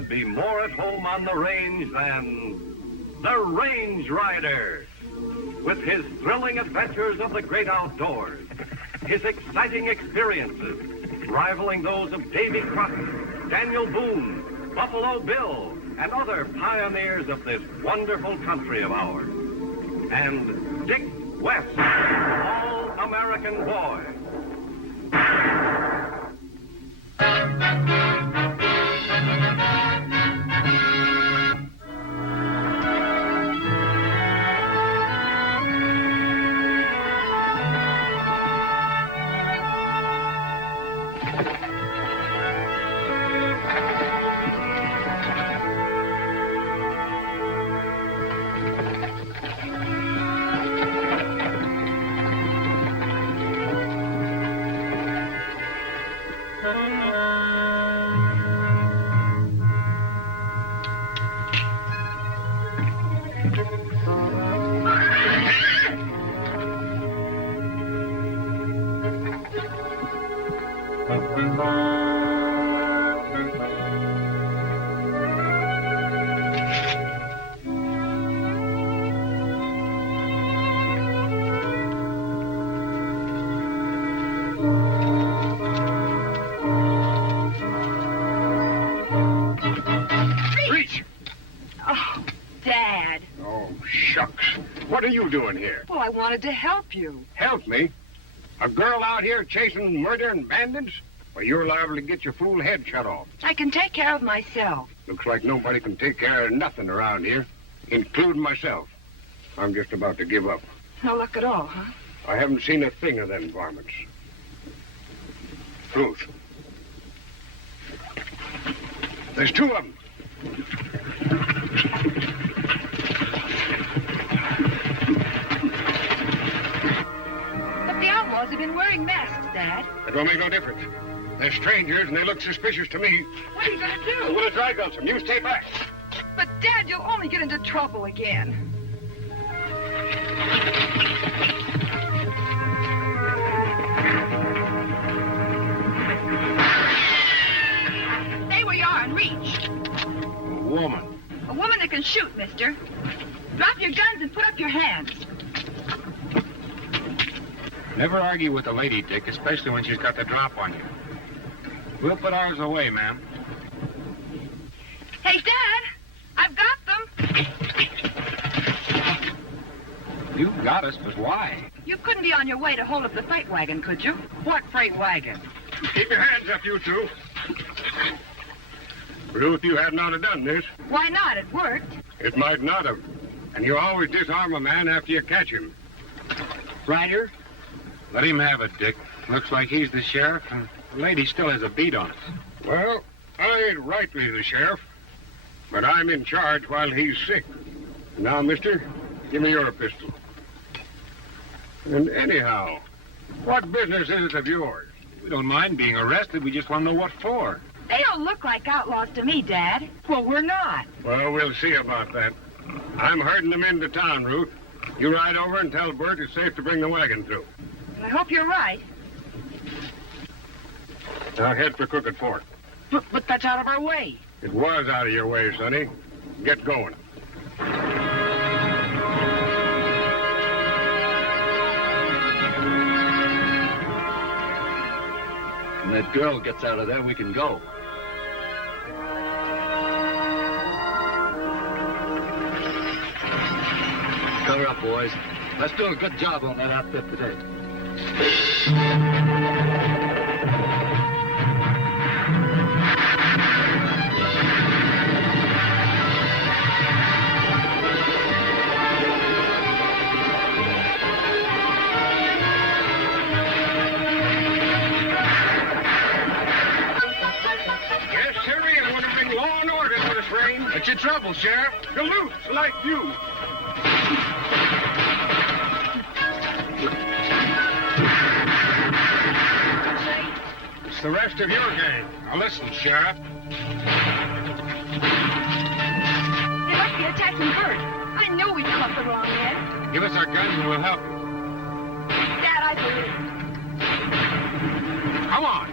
could be more at home on the range than the Range Rider. With his thrilling adventures of the great outdoors, his exciting experiences rivaling those of Davy Crockett, Daniel Boone, Buffalo Bill, and other pioneers of this wonderful country of ours. And Dick West, All-American Boy. What are you doing here? Well, I wanted to help you. Help me? A girl out here chasing murder and bandits? Well, you're liable to get your fool head shut off. I can take care of myself. Looks like nobody can take care of nothing around here, including myself. I'm just about to give up. No luck at all, huh? I haven't seen a thing of them varmints. Ruth. There's two of them. Have been wearing masks, Dad. It don't make no difference. They're strangers and they look suspicious to me. What are you going to do? I'm going to dry gun some. You stay back. But, Dad, you'll only get into trouble again. Stay where you are and reach. A woman. A woman that can shoot, mister. Drop your guns and put up your hands. Never argue with a lady, Dick, especially when she's got the drop on you. We'll put ours away, ma'am. Hey, Dad, I've got them. You got us, but why? You couldn't be on your way to hold up the freight wagon, could you? What freight wagon? Keep your hands up, you two. Ruth, you hadn't ought to done this. Why not? It worked. It might not have. And you always disarm a man after you catch him. Ryder? Let him have it, Dick. Looks like he's the sheriff, and the lady still has a beat on us. Well, I ain't rightly the sheriff, but I'm in charge while he's sick. Now, mister, give me your pistol. And anyhow, what business is it of yours? We don't mind being arrested. We just want to know what for. They don't look like outlaws to me, Dad. Well, we're not. Well, we'll see about that. I'm herding them into town, Ruth. You ride over and tell Bert it's safe to bring the wagon through. I hope you're right. Now head for Crooked Fork. But that's out of our way. It was out of your way, Sonny. Get going. When that girl gets out of there, we can go. Cover up, boys. Let's do a good job on that outfit today. Yes, sirree, it would have been law and order for this rain. What's your trouble, Sheriff? Galoots like you. It's the rest of your gang. Now listen, Sheriff. They must be attacking Bert. I knew we'd caught the wrong end. Give us our guns and we'll help you. Dad, I believe. Come on.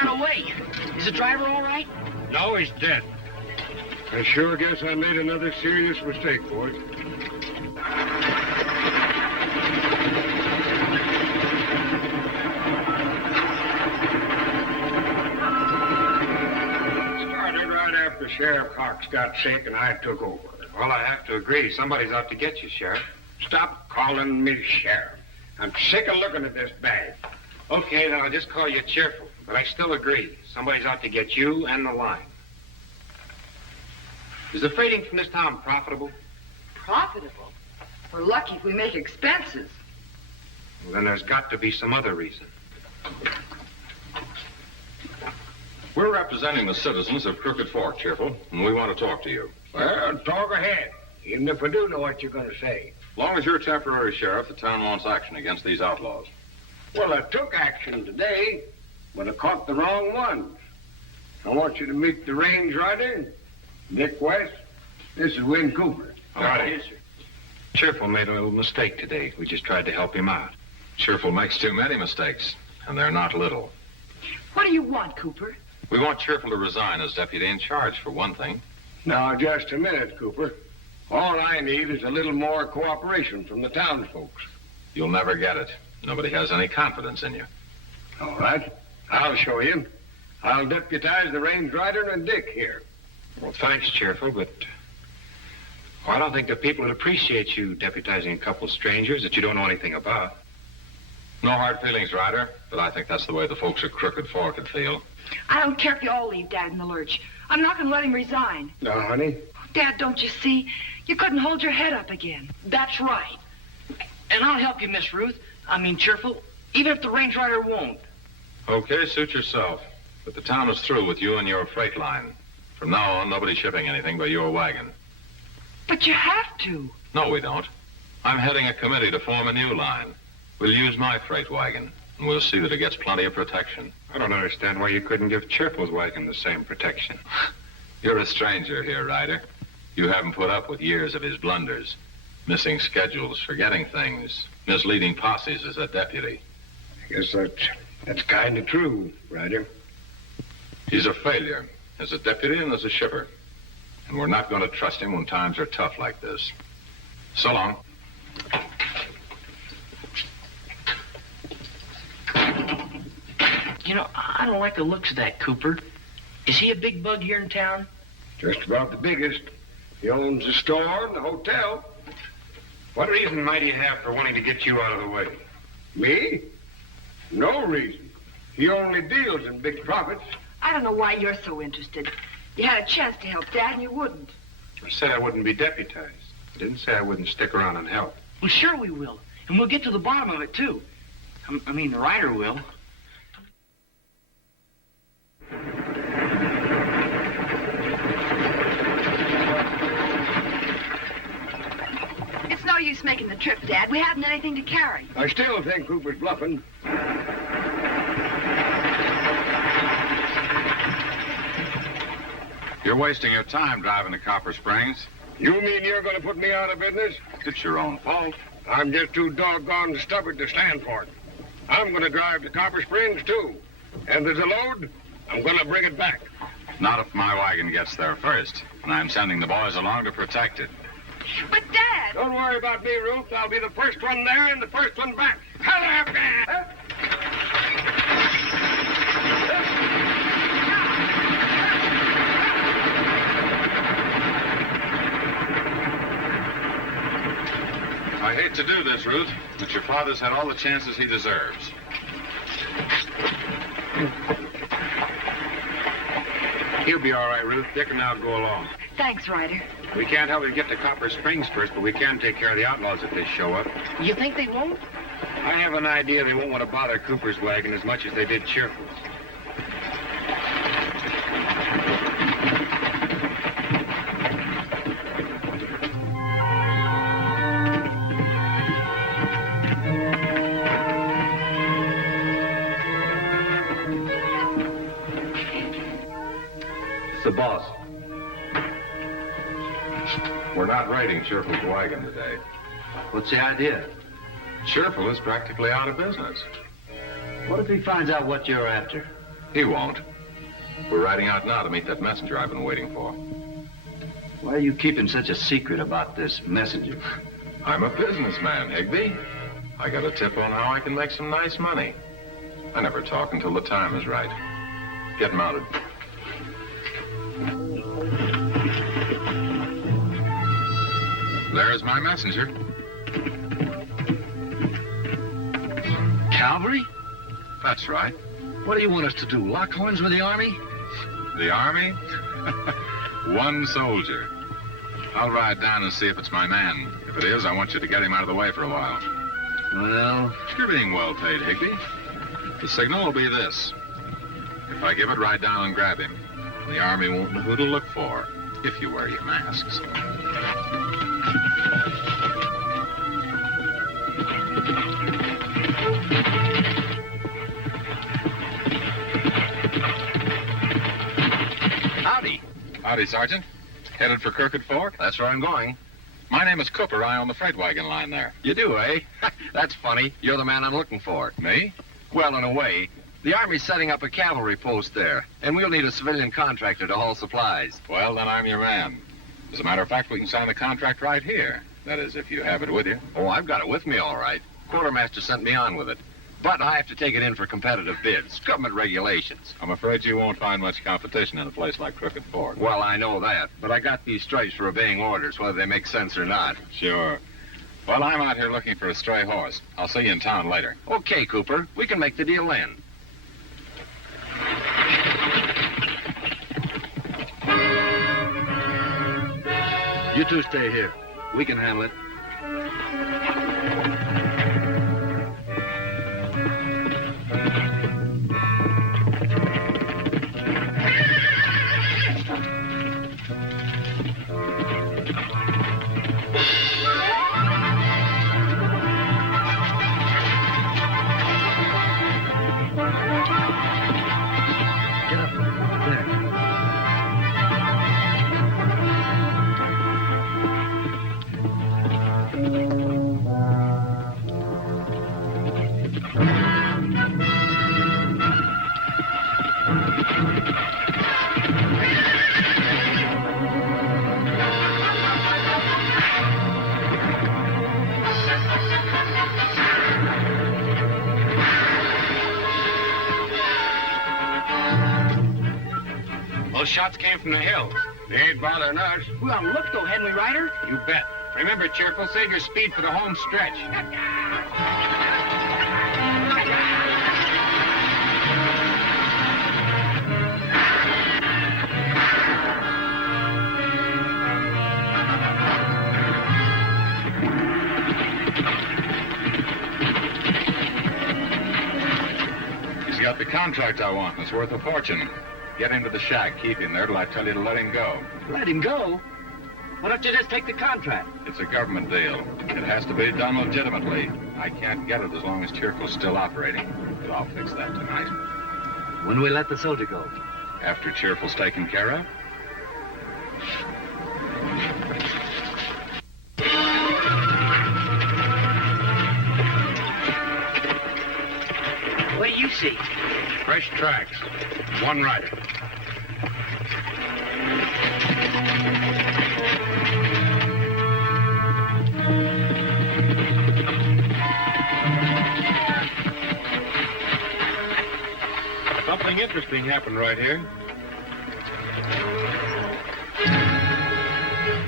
ran away. Is the driver all right? No, he's dead. I sure guess I made another serious mistake, boys. Started right after Sheriff Cox got sick and I took over. Well, I have to agree. Somebody's out to get you, Sheriff. Stop calling me sheriff. I'm sick of looking at this bag. Okay, then I'll just call you cheerful. But I still agree. Somebody's out to get you and the line. Is the freighting from this town profitable? Profitable? We're lucky if we make expenses. Well, then there's got to be some other reason. We're representing the citizens of Crooked Fork, Cheerful, and we want to talk to you. Well, talk ahead, even if I do know what you're going to say. As long as you're temporary sheriff, the town wants action against these outlaws. Well, I took action today, but I caught the wrong ones. I want you to meet the range rider, Nick West. This is Win Cooper. All right. Yes, sir. Cheerful made a little mistake today. We just tried to help him out. Cheerful makes too many mistakes, and they're not little. What do you want, Cooper? We want Cheerful to resign as deputy in charge, for one thing. Now, just a minute, Cooper. All I need is a little more cooperation from the townsfolk. You'll never get it. Nobody has any confidence in you. All right. I'll show you. I'll deputize the range rider and Dick here. Well, thanks, Cheerful, but I don't think the people would appreciate you deputizing a couple of strangers that you don't know anything about. No hard feelings, Ryder, but I think that's the way the folks at Crooked Fork would feel. I don't care if you all leave Dad in the lurch. I'm not going to let him resign. Now, honey. Dad, don't you see? You couldn't hold your head up again. That's right. And I'll help you, Miss Ruth. Cheerful, even if the range rider won't. Okay, suit yourself. But the town is through with you and your freight line. From now on, nobody's shipping anything by your wagon. But you have to. No, we don't. I'm heading a committee to form a new line. We'll use my freight wagon, and we'll see that it gets plenty of protection. I don't understand why you couldn't give Cheerful's wagon the same protection. You're a stranger here, Ryder. You haven't put up with years of his blunders. Missing schedules, forgetting things, misleading posses as a deputy. I guess that's kind of true, Ryder. He's a failure as a deputy and as a shipper. And we're not going to trust him when times are tough like this. So long. I don't like the looks of that Cooper. Is he a big bug here in town? Just about the biggest. He owns the store and the hotel. What reason might he have for wanting to get you out of the way? Me? No reason. He only deals in big profits. I don't know why you're so interested. You had a chance to help Dad and you wouldn't. I said I wouldn't be deputized. I didn't say I wouldn't stick around and help. Well, sure we will. And we'll get to the bottom of it, too. The rider will. It's no use making the trip, Dad. We haven't anything to carry. I still think Cooper's bluffing. You're wasting your time driving to Copper Springs. You mean you're going to put me out of business? It's your own fault. I'm just too doggone stubborn to stand for it. I'm going to drive to Copper Springs, too. And there's a load, I'm going to bring it back. Not if my wagon gets there first. And I'm sending the boys along to protect it. But, Dad... Don't worry about me, Ruth. I'll be the first one there and the first one back. Hello, Dad! I hate to do this, Ruth, but your father's had all the chances he deserves. He'll be all right, Ruth. Dick and I'll go along. Thanks, Ryder. We can't help you get to Copper Springs first, but we can take care of the outlaws if they show up. You think they won't? I have an idea they won't want to bother Cooper's wagon as much as they did Cheerful's. The boss. We're not raiding Cheerful's wagon today. What's the idea? Cheerful is practically out of business. What if he finds out what you're after? He won't. We're riding out now to meet that messenger I've been waiting for. Why are you keeping such a secret about this messenger? I'm a businessman, Higby. I got a tip on how I can make some nice money. I never talk until the time is right. Get mounted. There's my messenger. Cavalry? That's right. What do you want us to do? Lock horns with the army? The army? One soldier. I'll ride down and see if it's my man. If it is, I want you to get him out of the way for a while. Well, You're being well paid, Higby. The signal will be this. If I give it, ride down and grab him. The army won't know who to look for if you wear your masks. howdy. Howdy, Sergeant. Headed for Crooked Fork? That's where I'm going. My name is Cooper. I own the freight wagon line there. You do, eh? That's funny. You're the man I'm looking for. Me? Well, in a way. The Army's setting up a cavalry post there, and we'll need a civilian contractor to haul supplies. Well, then I'm your man. As a matter of fact, we can sign the contract right here. That is, if you have it with you. Oh, I've got it with me, all right. Quartermaster sent me on with it. But I have to take it in for competitive bids. Government regulations. I'm afraid you won't find much competition in a place like Crooked Fork. Well, I know that, but I got these stripes for obeying orders, whether they make sense or not. Sure. Well, I'm out here looking for a stray horse. I'll see you in town later. Okay, Cooper. We can make the deal then. You two stay here. We can handle it. Those shots came from the hills. They ain't bothering us. We ought to look, though, hadn't we, Ryder? You bet. Remember, Cheerful, save your speed for the home stretch. He's got the contract I want. It's worth a fortune. Get him to the shack. Keep him there till I tell you to let him go. Let him go? Why don't you just take the contract? It's a government deal. It has to be done legitimately. I can't get it as long as Cheerful's still operating. But I'll fix that tonight. When do we let the soldier go? After Cheerful's taken care of. What do you see? Fresh tracks. One rider. Something interesting happened right here.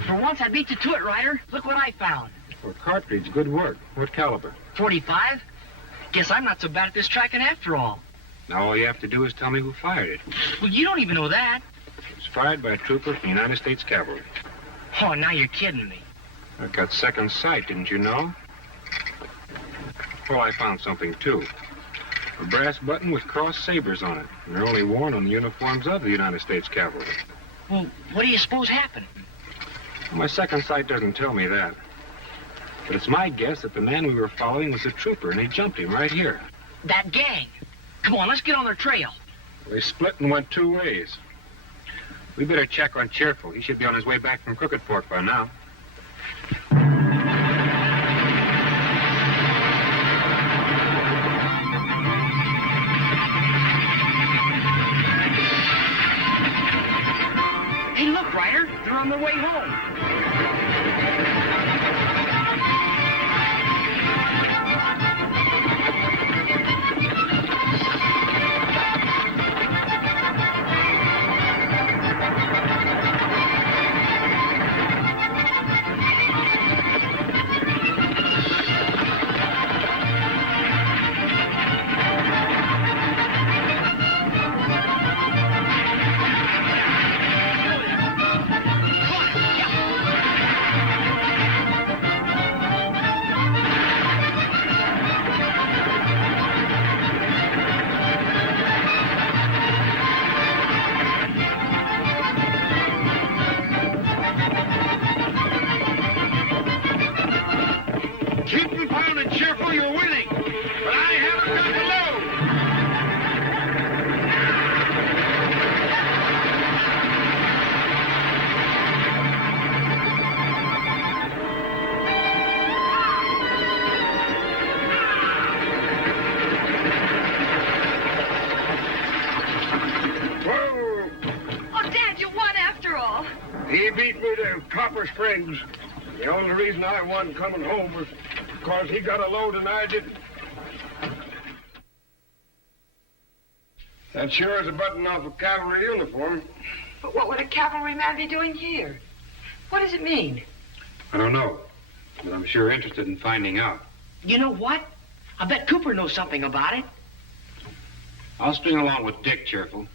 For once, I beat you to it, Ryder. Look what I found. For cartridge, good work. What caliber? 45? Guess I'm not so bad at this tracking after all. Now all you have to do is tell me who fired it. Well, you don't even know that. It was fired by a trooper from the United States Cavalry. Oh, now you're kidding me. I've got second sight, didn't you know? Well, I found something, too. A brass button with crossed sabers on it. And they're only worn on the uniforms of the United States Cavalry. Well, what do you suppose happened? Well, my second sight doesn't tell me that. But it's my guess that the man we were following was a trooper, and he jumped him right here. That gang. Come on, let's get on their trail. They split and went two ways. We better check on Cheerful. He should be on his way back from Crooked Fork by now. their way home. Keep them pounding, cheerful, you're winning. But I haven't got the load. Whoa! Oh, Dad, you won after all. He beat me to Copper Springs. The only reason I won coming home was because he got a load and I didn't. That sure is a button off a cavalry uniform. But what would a cavalryman be doing here? What does it mean? I don't know, but I'm sure interested in finding out. You know what? I bet Cooper knows something about it. I'll string along with Dick, Cheerful.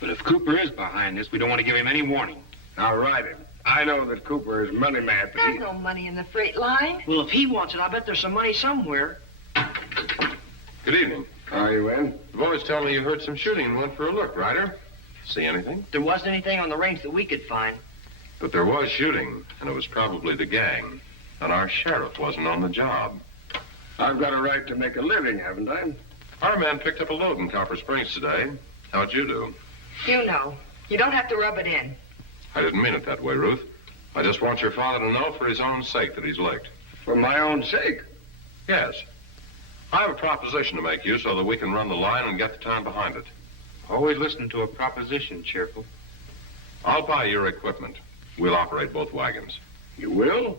But if Cooper is behind this, we don't want to give him any warning. Now, ride him. I know that Cooper is money mad, but There's no money in the freight line. Well, if he wants it, I bet there's some money somewhere. Good evening. How are you in? The boys tell me you heard some shooting and went for a look, Ryder. See anything? There wasn't anything on the range that we could find. But there was shooting, and it was probably the gang. And our sheriff wasn't on the job. I've got a right to make a living, haven't I? Our man picked up a load in Copper Springs today. How'd you do? You know. You don't have to rub it in. I didn't mean it that way, Ruth. I just want your father to know for his own sake that he's licked. For my own sake. Yes. I have a proposition to make you so that we can run the line and get the town behind it. Always listen to a proposition, Cheerful. I'll buy your equipment. We'll operate both wagons. You will?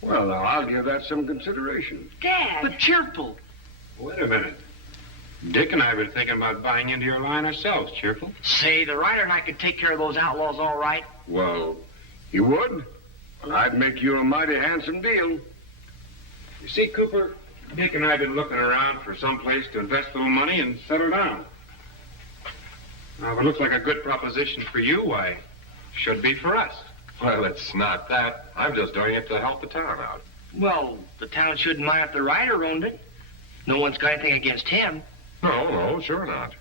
Well, now, I'll give that some consideration. Dad. But Cheerful. Wait a minute. Dick and I have been thinking about buying into your line ourselves, Cheerful. Say, the Ryder and I could take care of those outlaws all right. Well, you would? Well, I'd make you a mighty handsome deal. You see, Cooper, Dick and I have been looking around for some place to invest a little money and settle down. Now, if it looks like a good proposition for you, why, should be for us. Well, it's not that. I'm just doing it to help the town out. Well, the town shouldn't mind if the Ryder owned it. No one's got anything against him. No, sure not.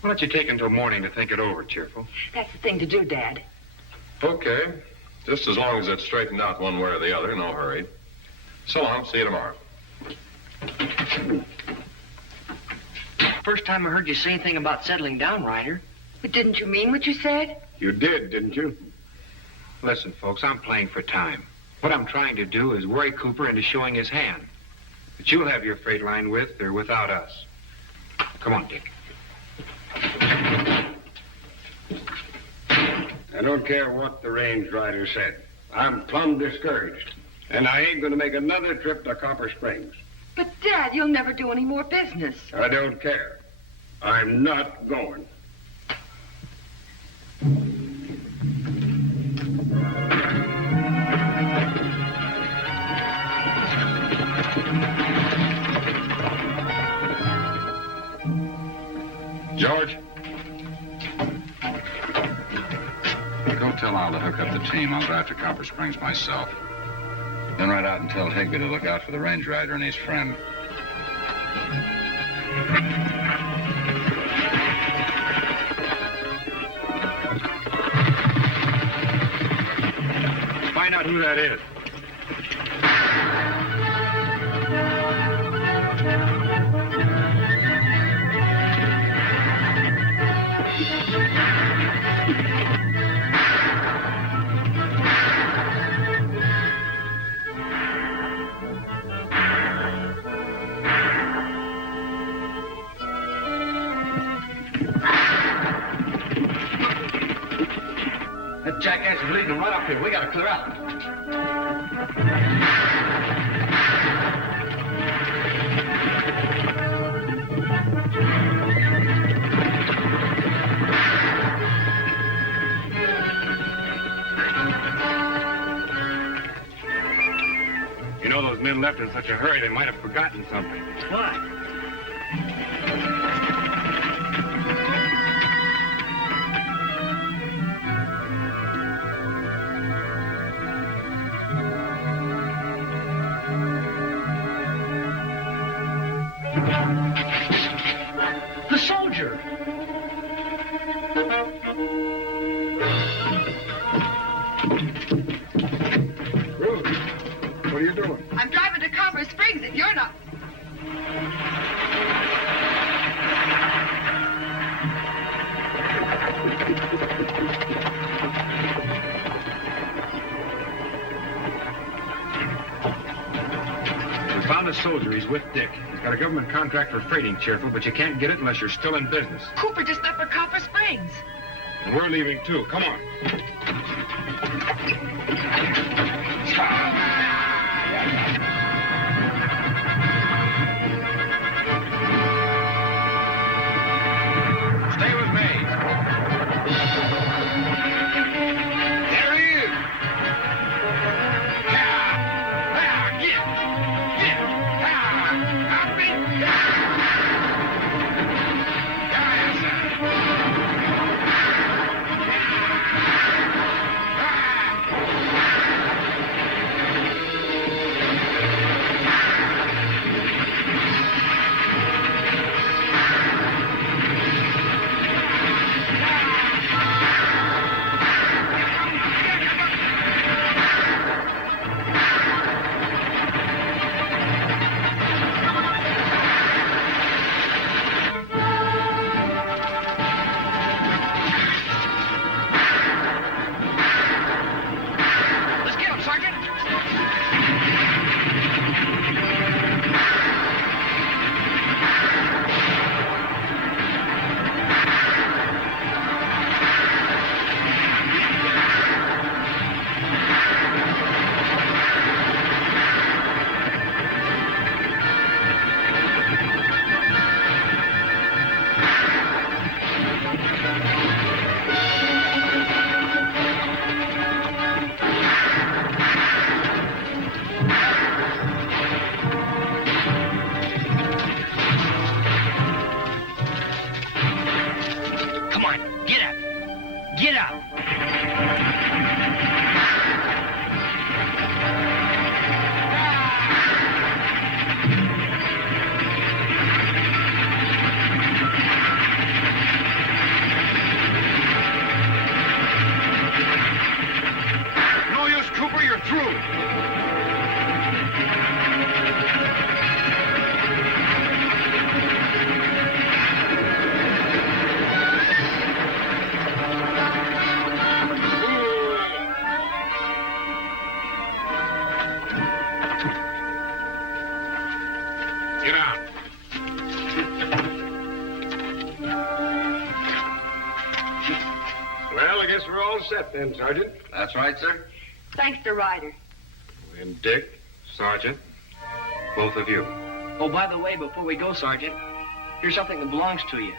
Why don't you take until morning to think it over, Cheerful? That's the thing to do, Dad. Okay. Just as long as it's straightened out one way or the other, no hurry. So long. See you tomorrow. First time I heard you say anything about settling down, Ryder. But didn't you mean what you said? You did, didn't you? Listen, folks, I'm playing for time. What I'm trying to do is worry Cooper into showing his hand. But you'll have your freight line with or without us. Come on, Dick. I don't care what the range rider said. I'm plumb discouraged. And I ain't going to make another trip to Copper Springs. But, Dad, you'll never do any more business. I don't care. I'm not going. George? Go tell Al to hook up the team. I'll drive to Copper Springs myself. Then ride out and tell Higby to look out for the range rider and his friend. Find out who that is. jackass is leading them right up here. We gotta clear out. You know, those men left in such a hurry, they might have forgotten something. What? The soldier. Ruth, what are you doing? I'm driving to Copper Springs if you're not. We found a soldier. He's with Dick. He's got a government contract for freighting, Cheerful, but you can't get it unless you're still in business. Cooper just left for Copper Springs. And we're leaving, too. Come on. Stay with me. There he is. Let's get him, Sergeant. Come on, get out. Get out. No use, Cooper. You're through. Get out. Well, I guess we're all set then, Sergeant. That's right, sir. Thanks to Ryder. And Dick, Sergeant, both of you. Oh, by the way, before we go, Sergeant, here's something that belongs to you.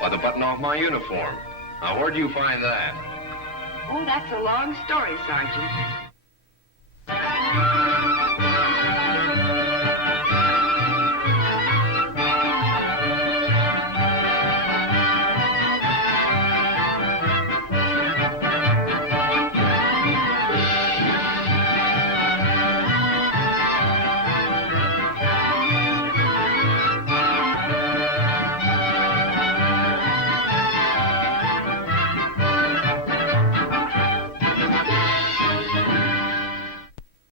Why, the button off my uniform. Now, where'd you find that? Oh, that's a long story, Sergeant.